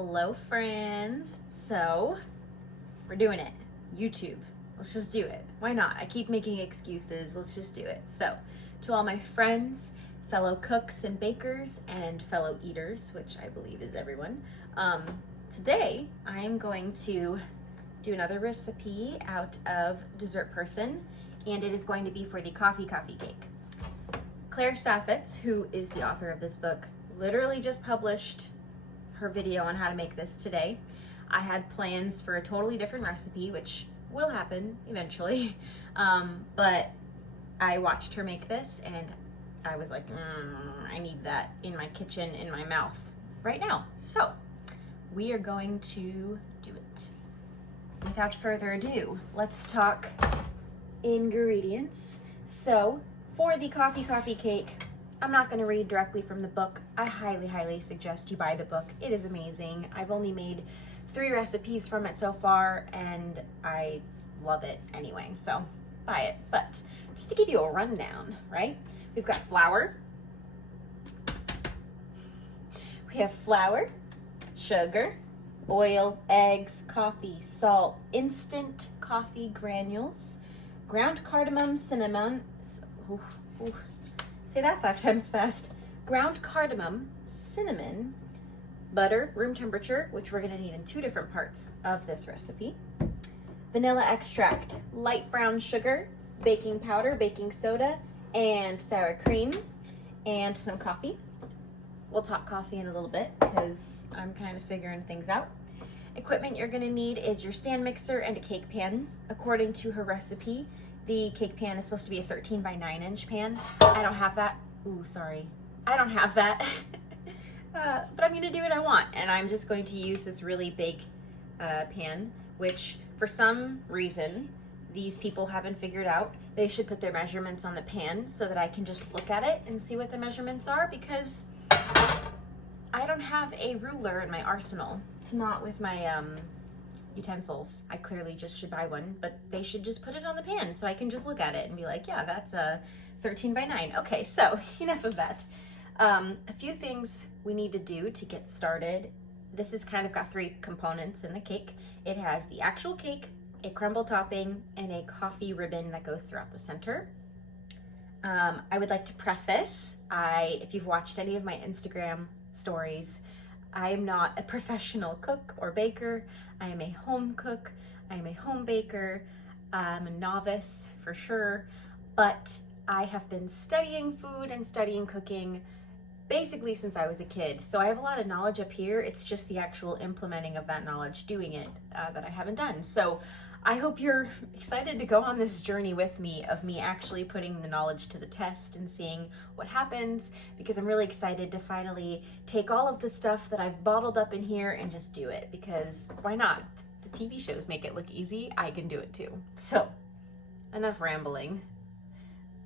Hello friends. So we're doing it. YouTube. Let's just do it. Why not? I keep making excuses. Let's just do it. So to all my friends, fellow cooks and bakers, and fellow eaters, which I believe is everyone, today I am going to do another recipe out of Dessert Person, and it is going to be for the coffee cake. Claire Saffitz, who is the author of this book, literally just published her video on how to make this today. I had plans for a totally different recipe, which will happen eventually, but I watched her make this and I was like, I need that in my kitchen, in my mouth right now. So we are going to do it. Without further ado, let's talk ingredients. So for the coffee cake, I'm not going to read directly from the book. I highly suggest you buy the book. It is amazing. I've only made 3 recipes from it so far and I love it anyway, so buy it. But just to give you a rundown, right? We've got flour. We have flour, sugar, oil, eggs, coffee, salt, instant coffee granules, ground cardamom, cinnamon, say that 5 times fast, ground cardamom, cinnamon, butter, room temperature, which we're gonna need in 2 different parts of this recipe, vanilla extract, light brown sugar, baking powder, baking soda, and sour cream, and some coffee. We'll talk coffee in a little bit because I'm kind of figuring things out. Equipment you're gonna need is your stand mixer and a cake pan. According to her recipe, the cake pan is supposed to be a 13 by 9 inch pan. I don't have that. Ooh, sorry. I don't have that. But I'm gonna do what I want, and I'm just going to use this really big pan, which for some reason these people haven't figured out. They should put their measurements on the pan so that I can just look at it and see what the measurements are, because I don't have a ruler in my arsenal. It's not with my utensils. I clearly just should buy one, but they should just put it on the pan so I can just look at it and be like, yeah, that's a 13 by 9. Okay, so enough of that. A few things we need to do to get started. This has kind of got 3 components in the cake. It has the actual cake, a crumble topping, and a coffee ribbon that goes throughout the center. I would like to preface, if you've watched any of my Instagram stories, I am not a professional cook or baker. I am a home cook. I am a home baker. I'm a novice for sure, but I have been studying food and studying cooking basically since I was a kid. So I have a lot of knowledge up here. It's just the actual implementing of that knowledge, doing it, that I haven't done. So I hope you're excited to go on this journey with me of me actually putting the knowledge to the test and seeing what happens, because I'm really excited to finally take all of the stuff that I've bottled up in here and just do it, because why not? The TV shows make it look easy. I can do it too. So enough rambling.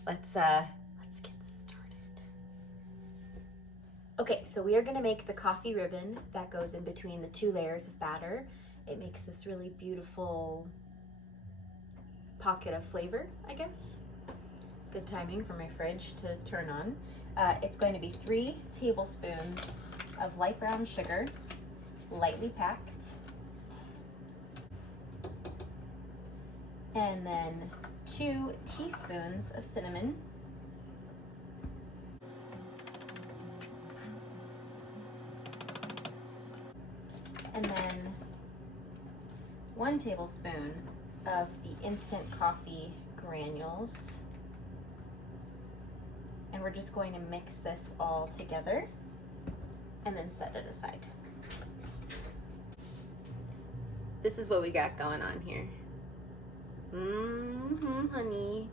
Let's get started. Okay, so we are gonna make the coffee ribbon that goes in between the 2 layers of batter. It makes this really beautiful pocket of flavor, I guess. Good timing for my fridge to turn on. It's going to be 3 tablespoons of light brown sugar, lightly packed, and then 2 teaspoons of cinnamon, and then 1 tablespoon of the instant coffee granules. And we're just going to mix this all together and then set it aside. This is what we got going on here. Honey.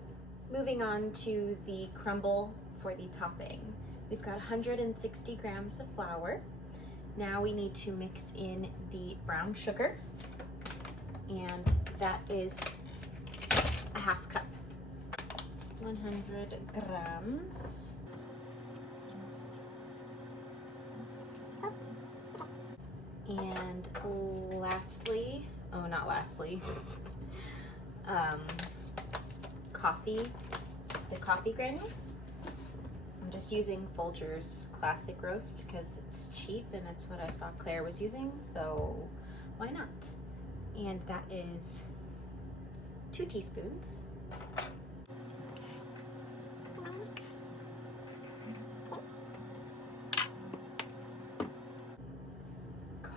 Moving on to the crumble for the topping. We've got 160 grams of flour. Now we need to mix in the brown sugar, and that is a 1/2 cup. 100 grams. And lastly, the coffee granules. I'm just using Folgers Classic Roast because it's cheap and it's what I saw Claire was using, so why not? And that is 2 teaspoons.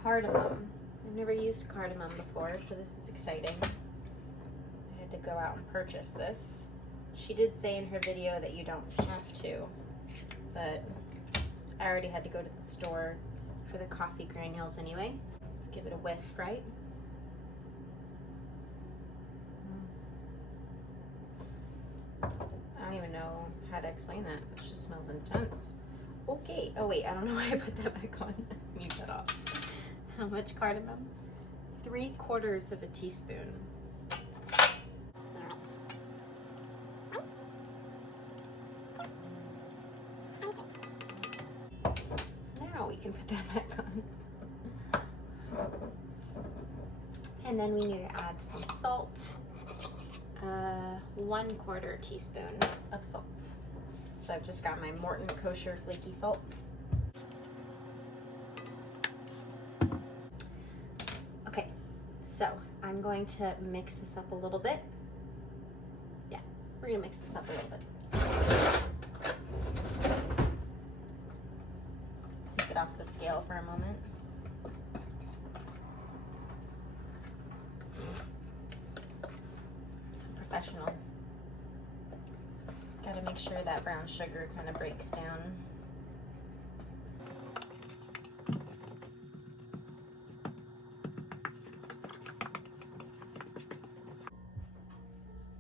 Cardamom. I've never used cardamom before, so this is exciting. I had to go out and purchase this. She did say in her video that you don't have to, but I already had to go to the store for the coffee granules anyway. Let's give it a whiff, right? I don't even know how to explain that. It just smells intense. Okay. Oh wait, I don't know why I put that back on. I need that off. How much cardamom? 3/4 of a teaspoon. Now we can put that back on. And then we need to add some salt. 1/4 teaspoon of salt. So I've just got my Morton kosher flaky salt. Okay, so I'm going to mix this up a little bit. Yeah, we're gonna mix this up a little bit. Take it off the scale for a moment. Professional. Got to make sure that brown sugar kind of breaks down.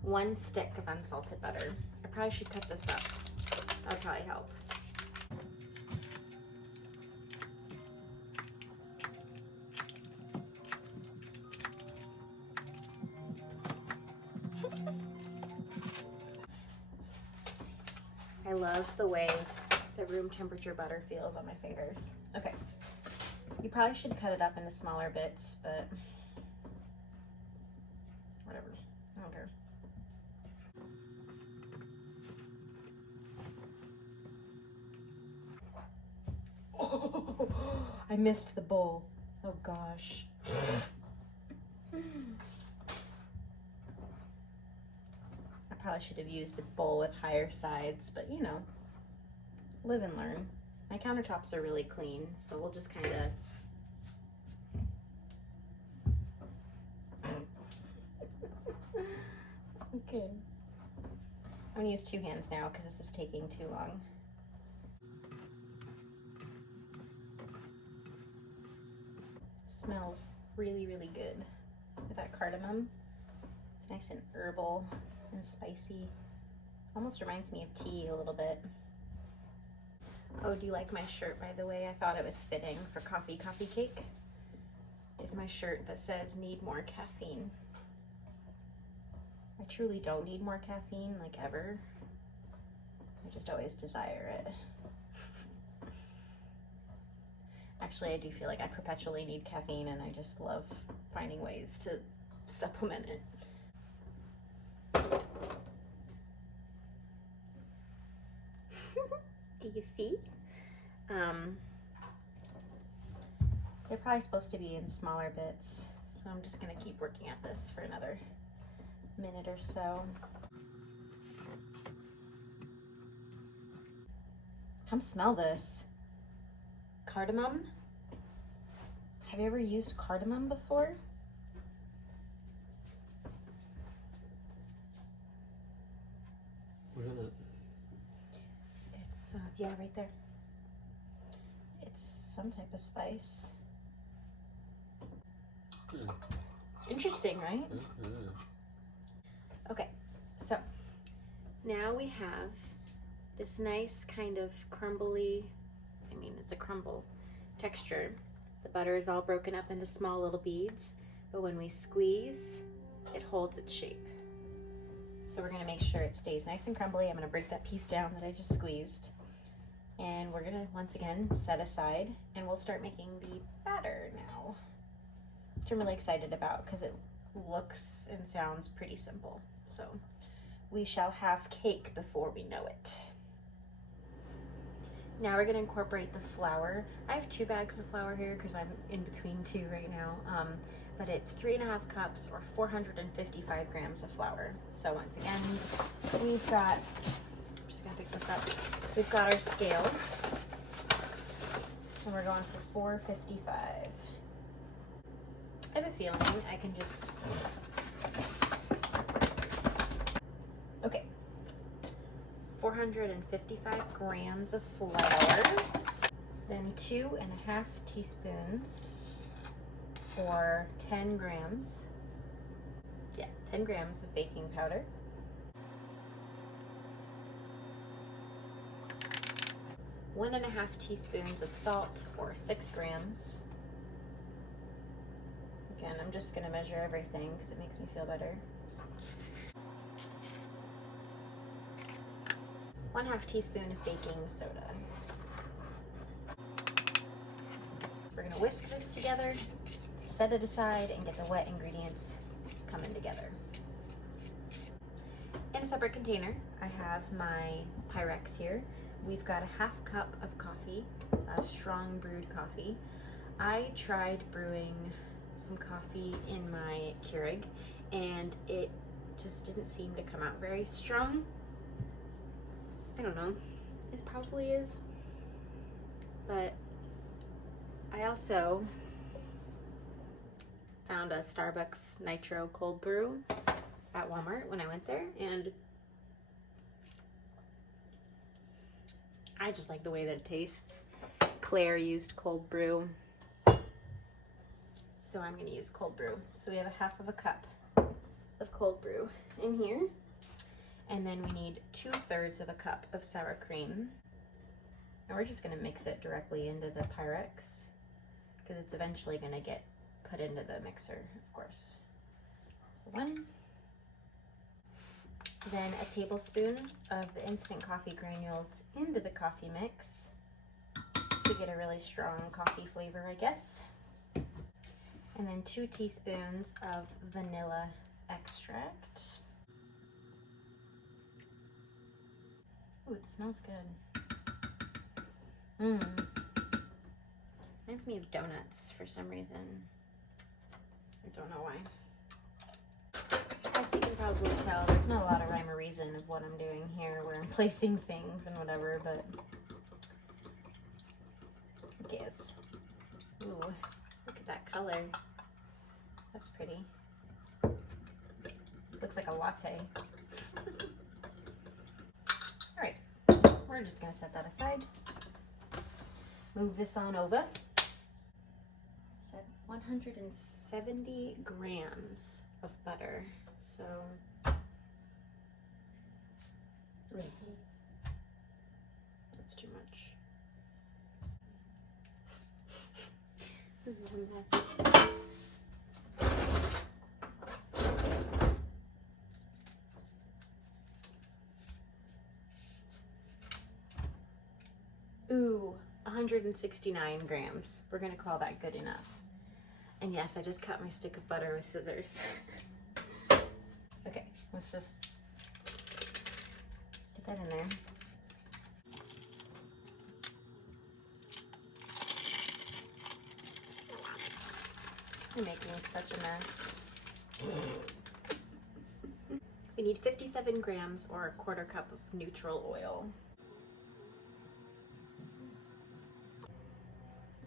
One stick of unsalted butter. I probably should cut this up. That'll probably help. I love the way the room temperature butter feels on my fingers. Okay, you probably should cut it up into smaller bits, but whatever, I don't care. Oh, I missed the bowl. Oh gosh. Probably should have used a bowl with higher sides, but you know, live and learn. My countertops are really clean, so we'll just kind of okay. I'm gonna use 2 hands now because this is taking too long. Smells really, really good with that cardamom. It's nice and herbal and spicy. Almost reminds me of tea a little bit. Oh, do you like my shirt, by the way? I thought it was fitting for Coffee Cake. It's my shirt that says need more caffeine. I truly don't need more caffeine, like ever. I just always desire it. Actually, I do feel like I perpetually need caffeine and I just love finding ways to supplement it. Do you see? They're probably supposed to be in smaller bits, so I'm just gonna keep working at this for another minute or so. Come smell this. Cardamom? Have you ever used cardamom before? What is it? It's, yeah, right there. It's some type of spice. Interesting, right? Okay, so now we have this nice kind of crumbly, I mean, it's a crumble texture. The butter is all broken up into small little beads, but when we squeeze, it holds its shape. So we're gonna make sure it stays nice and crumbly. I'm gonna break that piece down that I just squeezed. And we're gonna, once again, set aside, and we'll start making the batter now, which I'm really excited about because it looks and sounds pretty simple. So we shall have cake before we know it. Now we're gonna incorporate the flour. I have 2 bags of flour here because I'm in between 2 right now. But it's 3.5 cups or 455 grams of flour. So once again, we've got, I'm just gonna pick this up. We've got our scale, and we're going for 455. I have a feeling I can just, okay. 455 grams of flour, then 2.5 teaspoons or 10 grams, 10 grams of baking powder, 1.5 teaspoons of salt or 6 grams. Again, I'm just gonna measure everything because it makes me feel better. 1/2 teaspoon of baking soda. We're gonna whisk this together, set it aside, and get the wet ingredients coming together. In a separate container, I have my Pyrex here. We've got 1/2 cup of coffee, strong brewed coffee. I tried brewing some coffee in my Keurig, and it just didn't seem to come out very strong. I don't know, it probably is, but I also found a Starbucks Nitro cold brew at Walmart when I went there, and I just like the way that it tastes. Claire used cold brew, so I'm gonna use cold brew. So we have 1/2 cup of cold brew in here. And then we need 2/3 cup of sour cream. And we're just gonna mix it directly into the Pyrex because it's eventually gonna get put into the mixer, of course. So 1. Then a tablespoon of the instant coffee granules into the coffee mix to get a really strong coffee flavor, I guess. And then 2 teaspoons of vanilla extract. Ooh, it smells good. Reminds me of donuts for some reason. I don't know why. As you can probably tell, there's not a lot of rhyme or reason of what I'm doing here, where I'm placing things and whatever, but I guess. Ooh, look at that color. That's pretty. Looks like a latte. Alright, we're just gonna set that aside. Move this on over. 170 grams of butter. So, that's too much. This is a mess. Ooh, 169 grams. We're gonna call that good enough. And yes, I just cut my stick of butter with scissors. Okay, let's just get that in there. I'm making such a mess. We need 57 grams or 1/4 cup of neutral oil.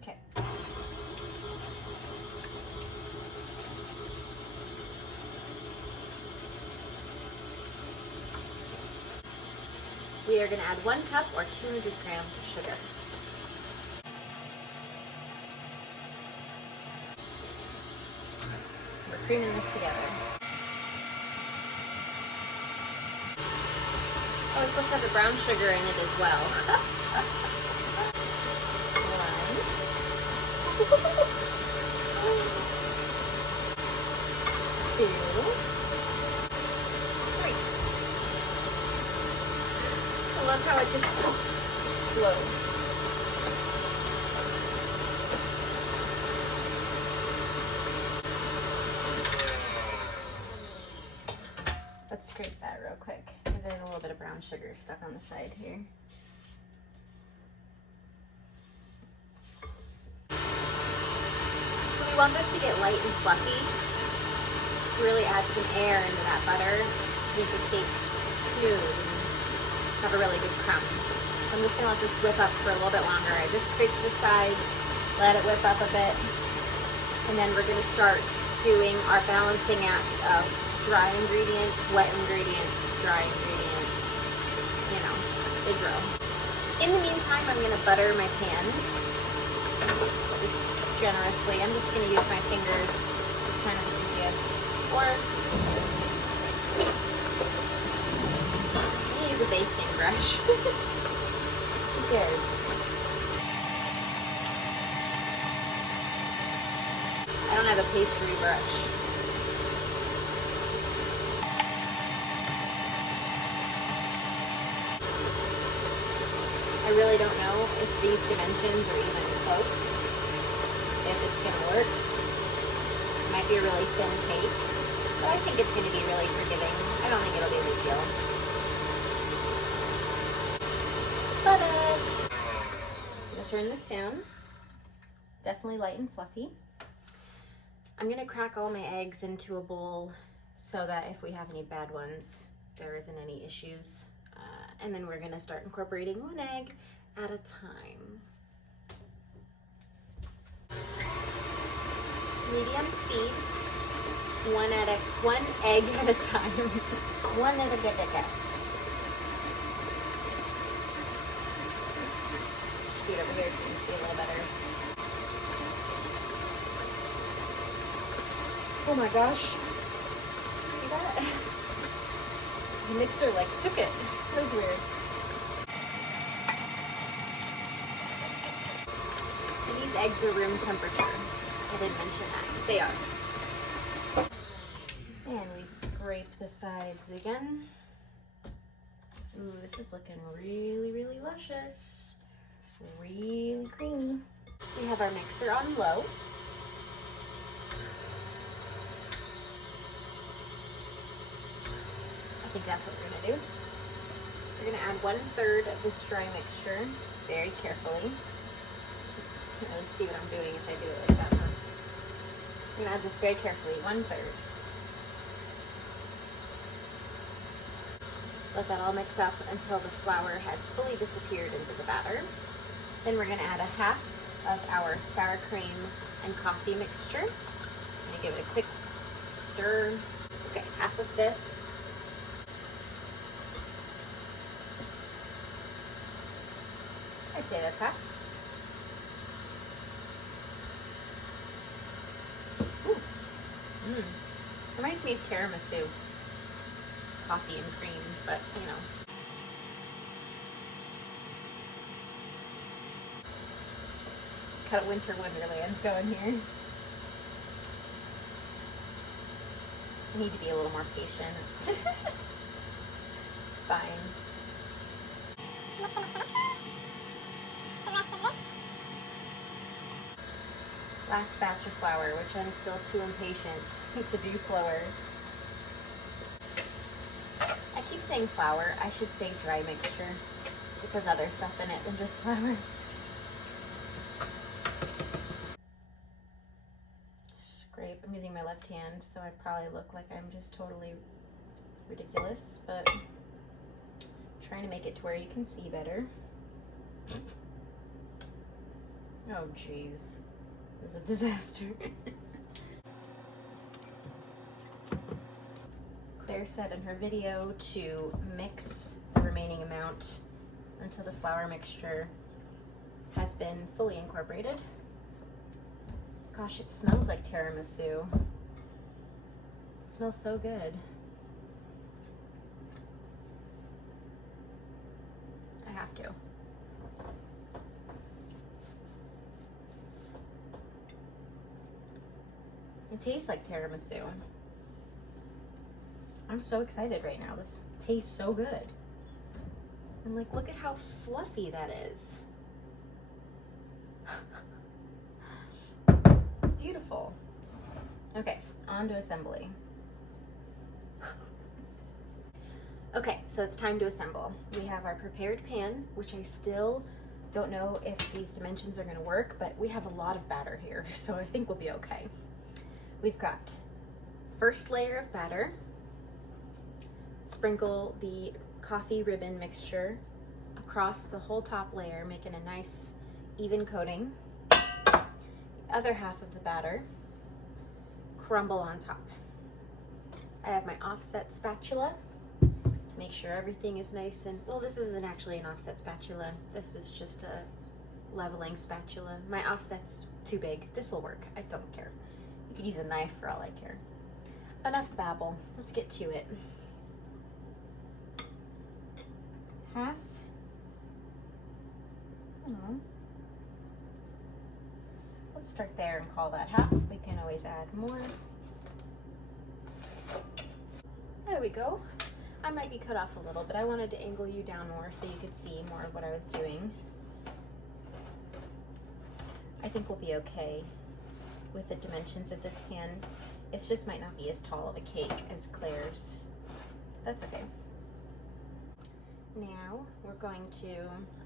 Okay. We are going to add 1 cup or 200 grams of sugar. We're creaming this together. Oh, it's supposed to have the brown sugar in it as well. 1, 2, 3. I love how it just explodes. Let's scrape that real quick because there's a little bit of brown sugar stuck on the side here. You want this to get light and fluffy to really add some air into that butter to make the cake smooth and have a really good crumb. So I'm just gonna let this whip up for a little bit longer. I just scraped the sides, let it whip up a bit, and then we're gonna start doing our balancing act of dry ingredients, wet ingredients, dry ingredients, you know, the drill. In the meantime, I'm gonna butter my pan, just generously. I'm just gonna use my fingers, it's kind of the easiest. Or I'm gonna use a basting brush. Who cares? I don't have a pastry brush. I really don't know if these dimensions are even close, if it's gonna work. It might be a really thin cake, but I think it's gonna be really forgiving. I don't think it'll be a big deal. Ta-da! I'm gonna turn this down. Definitely light and fluffy. I'm gonna crack all my eggs into a bowl so that if we have any bad ones, there isn't any issues. And then we're gonna start incorporating one egg at a time. Medium speed, one egg at a time. One at a good egg. Shoot over here so you can see a little better. Oh my gosh. See that? The mixer like took it. That was weird. And these eggs are room temperature. I didn't mention that. They are. And we scrape the sides again. Ooh, this is looking really, really luscious. Really creamy. We have our mixer on low. I think that's what we're gonna do. We're gonna add 1/3 of this dry mixture very carefully. Can't really see what I'm doing if I do it like that, huh? I'm gonna add this very carefully, 1/3. Let that all mix up until the flour has fully disappeared into the batter. Then we're gonna add 1/2 of our sour cream and coffee mixture. I'm gonna give it a quick stir. Okay, 1/2 of this. I'd say that's 1/2. Ooh. Reminds me of tiramisu. Coffee and cream, but you know. Got Winter Wonderland going here. I need to be a little more patient. It's fine. Last batch of flour, which I'm still too impatient to do slower. I keep saying flour, I should say dry mixture. This has other stuff in it than just flour. Scrape, I'm using my left hand, so I probably look like I'm just totally ridiculous, but I'm trying to make it to where you can see better. Oh jeez. This is a disaster. Claire said in her video to mix the remaining amount until the flour mixture has been fully incorporated. Gosh, it smells like tiramisu. It smells so good. I have to. It tastes like tiramisu. I'm so excited right now. This tastes so good. I'm like, look at how fluffy that is. It's beautiful. Okay, on to assembly. Okay, so it's time to assemble. We have our prepared pan, which I still Don't know if these dimensions are gonna work, but we have a lot of batter here, so I think we'll be okay. We've got first layer of batter. Sprinkle the coffee ribbon mixture across the whole top layer, making a nice even coating. The other half of the batter, crumble on top. I have my offset spatula to make sure everything is nice and, well, this isn't actually an offset spatula. This is just a leveling spatula. My offset's too big. This will work. I don't care. You could use a knife for all I care. Enough babble. Let's get to it. Half. Let's start there and call that half. We can always add more. There we go. I might be cut off a little, but I wanted to angle you down more so you could see more of what I was doing. I think we'll be okay with the dimensions of this pan. It just might not be as tall of a cake as Claire's. That's okay. Now we're going to,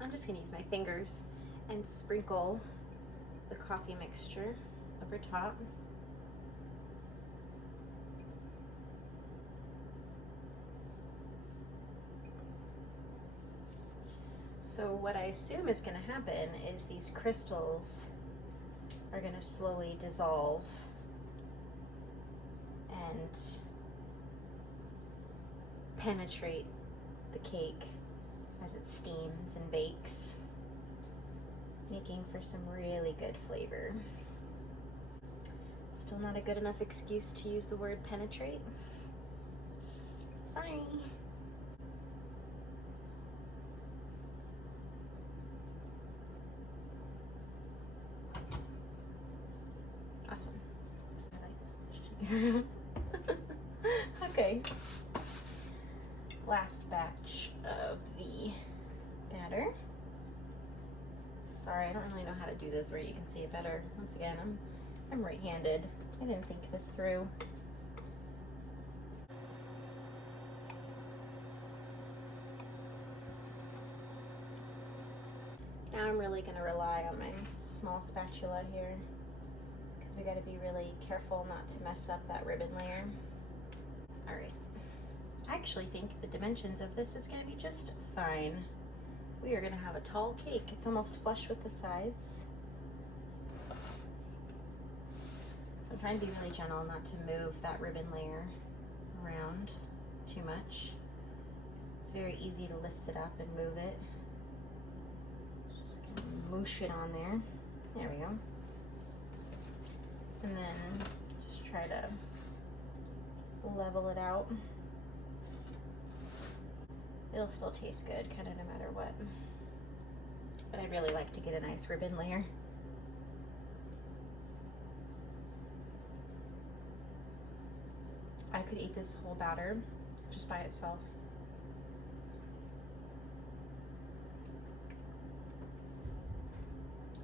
I'm just gonna use my fingers and sprinkle the coffee mixture over top. So what I assume is gonna happen is these crystals are gonna slowly dissolve and penetrate the cake as it steams and bakes, making for some really good flavor. Still not a good enough excuse to use the word penetrate. Sorry. Awesome. Okay. Last batch of the batter. Sorry, I don't really know how to do this where you can see it better. Once again, I'm right-handed. I didn't think this through. Now I'm really going to rely on my small spatula here because we got to be really careful not to mess up that ribbon layer. All right. I actually think the dimensions of this is going to be just fine. We are going to have a tall cake. It's almost flush with the sides. So I'm trying to be really gentle not to move that ribbon layer around too much. It's very easy to lift it up and move it. Just gonna moosh it on there. There we go. And then just try to level it out. It'll still taste good, kind of no matter what. But I'd really like to get a nice ribbon layer. I could eat this whole batter just by itself.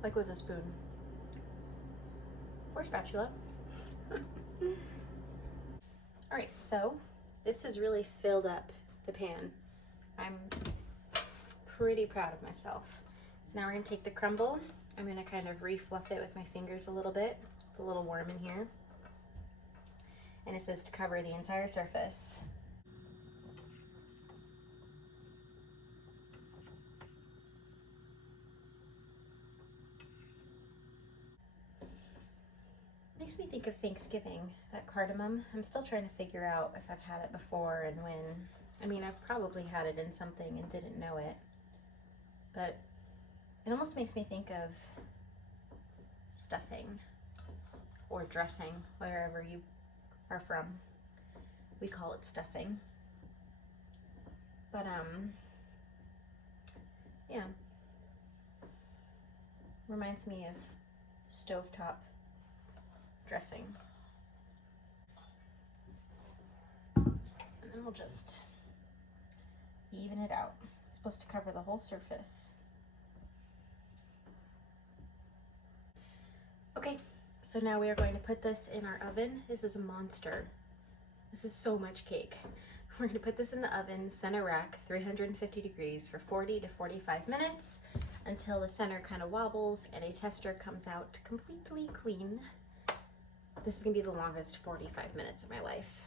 Like with a spoon. Or spatula. Alright, so this has really filled up the pan. I'm pretty proud of myself. So now we're gonna take the crumble. I'm gonna kind of refluff it with my fingers a little bit. It's a little warm in here. And it says to cover the entire surface. Makes me think of Thanksgiving, that cardamom. I'm still trying to figure out if I've had it before and when. I mean, I've probably had it in something and didn't know it, but it almost makes me think of stuffing or dressing, wherever you are from. We call it stuffing. But, yeah. Reminds me of stovetop dressing. And then we'll just even it out. It's supposed to cover the whole surface. Okay, so now we are going to put this in our oven. This is a monster. This is so much cake. We're going to put this in the oven, center rack, 350 degrees for 40 to 45 minutes. until the center kind of wobbles and a tester comes out completely clean. This is gonna be the longest 45 minutes of my life.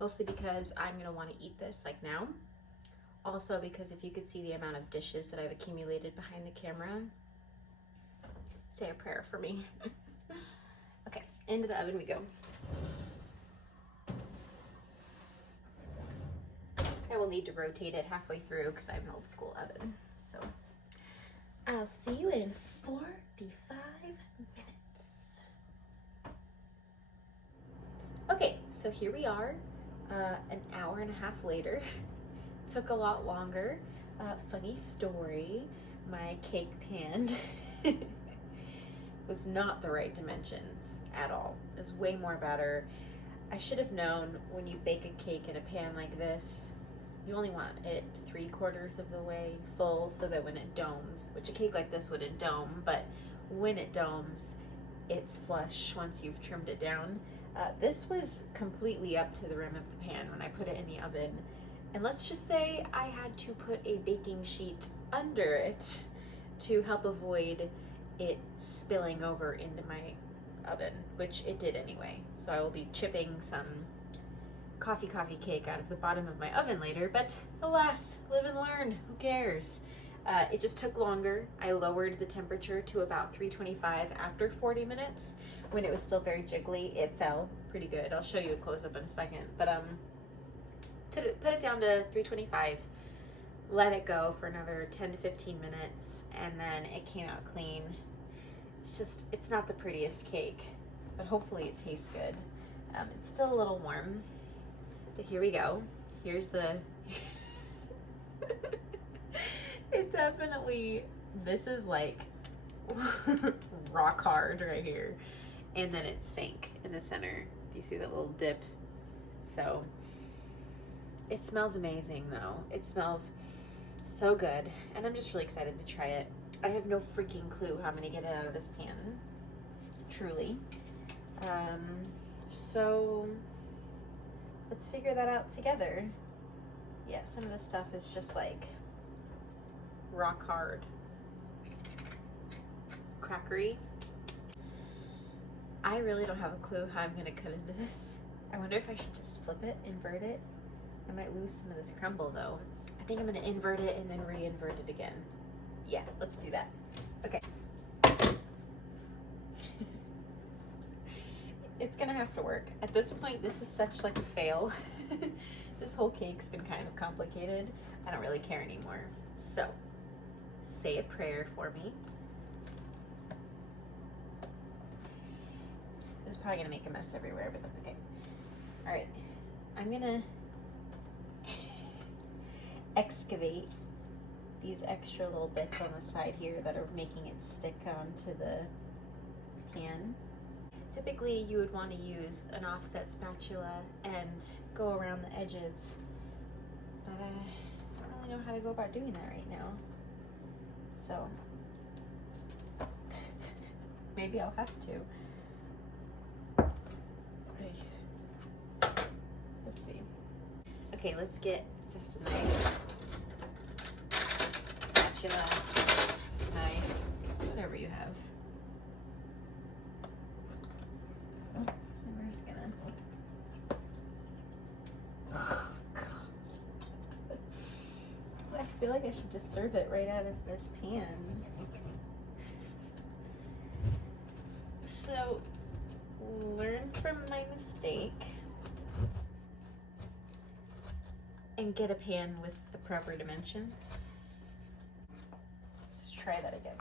Mostly because I'm gonna wanna eat this like now. Also because if you could see the amount of dishes that I've accumulated behind the camera, say a prayer for me. Okay, into the oven we go. I will need to rotate it halfway through because I have an old school oven. So I'll see you in 45 minutes. Okay, so here we are, an hour and a half later. Took a lot longer. Funny story, my cake pan was not the right dimensions at all. It was way more batter. I should have known when you bake a cake in a pan like this, you only want it 3/4 of the way full so that when it domes, which a cake like this wouldn't dome, but when it domes, it's flush once you've trimmed it down. This was completely up to the rim of the pan when I put it in the oven. And let's just say I had to put a baking sheet under it to help avoid it spilling over into my oven, which it did anyway. So I will be chipping some coffee cake out of the bottom of my oven later, but alas, live and learn, who cares? It just took longer. I lowered the temperature to about 325 after 40 minutes. When it was still very jiggly, it fell pretty good. I'll show you a close-up in a second, but put it down to 325, let it go for another 10 to 15 minutes, and then it came out clean. It's not the prettiest cake, but hopefully it tastes good. It's still a little warm, but here we go. Here's the, it definitely, this is like rock hard right here. And then it sank in the center. Do you see that little dip? So, it smells amazing though. It smells so good. And I'm just really excited to try it. I have no freaking clue how I'm gonna get it out of this pan. Truly. So let's figure that out together. Yeah, some of this stuff is just like rock hard. Crackery. I really don't have a clue how I'm gonna cut into this. I wonder if I should just flip it, invert it. I might lose some of this crumble though. I think I'm gonna invert it and then re-invert it again. Yeah, let's do that. Okay. It's gonna have to work. At this point, this is such like a fail. This whole cake's been kind of complicated. I don't really care anymore. So, say a prayer for me. This is probably gonna make a mess everywhere, but that's okay. All right, I'm gonna excavate these extra little bits on the side here that are making it stick onto the pan. Typically, you would want to use an offset spatula and go around the edges, but I don't really know how to go about doing that right now. So, maybe I'll have to. Let's see. Okay, let's get just a nice spatula, knife, whatever you have. And we're just gonna. Oh, God. I feel like I should just serve it right out of this pan. So, learn from my mistake and get a pan with the proper dimensions. Let's try that again.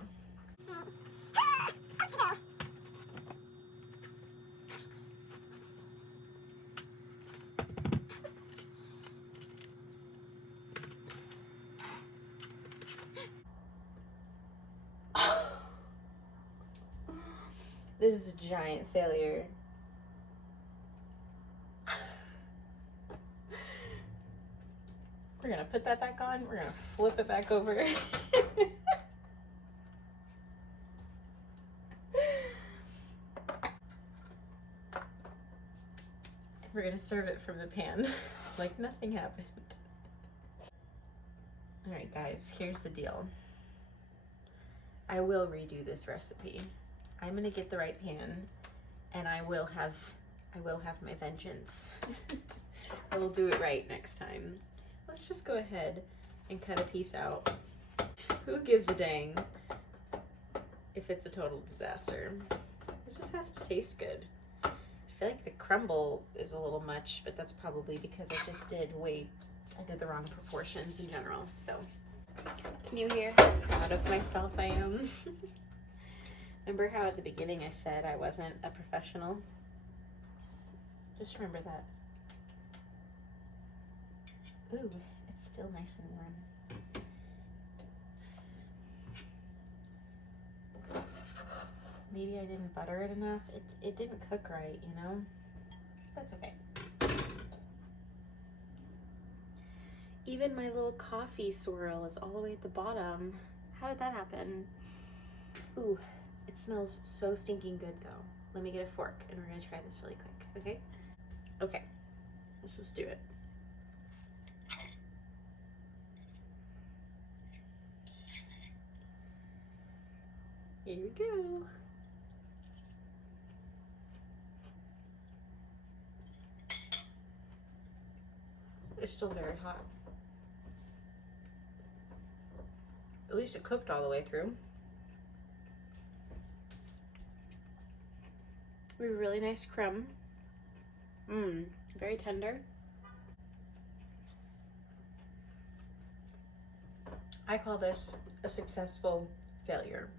This is a giant failure. We're gonna put that back on. We're gonna flip it back over. We're gonna serve it from the pan like nothing happened. All right, guys, here's the deal. I will redo this recipe. I'm gonna get the right pan, and I will have my vengeance. I will do it right next time. Let's just go ahead and cut a piece out. Who gives a dang if it's a total disaster? This just has to taste good. I feel like the crumble is a little much, but that's probably because I did the wrong proportions in general. So, can you hear how proud of myself I am? Remember how at the beginning I said I wasn't a professional? Just remember that. Ooh, it's still nice and warm. Maybe I didn't butter it enough. It didn't cook right, you know? That's okay. Even my little coffee swirl is all the way at the bottom. How did that happen? Ooh, it smells so stinking good though. Let me get a fork and we're gonna try this really quick, okay? Okay, let's just do it. Here we go. It's still very hot. At least it cooked all the way through. We have a really nice crumb. Very tender. I call this a successful failure.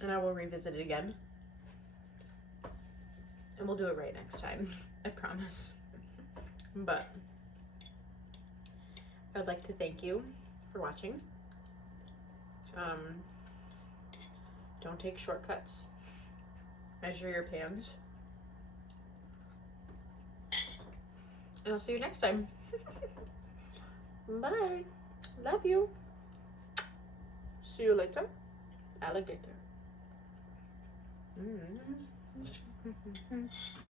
And I will revisit it again. And we'll do it right next time, I promise. But I'd like to thank you for watching. Don't take shortcuts. Measure your pans. And I'll see you next time. Bye. Love you. See you later, alligator.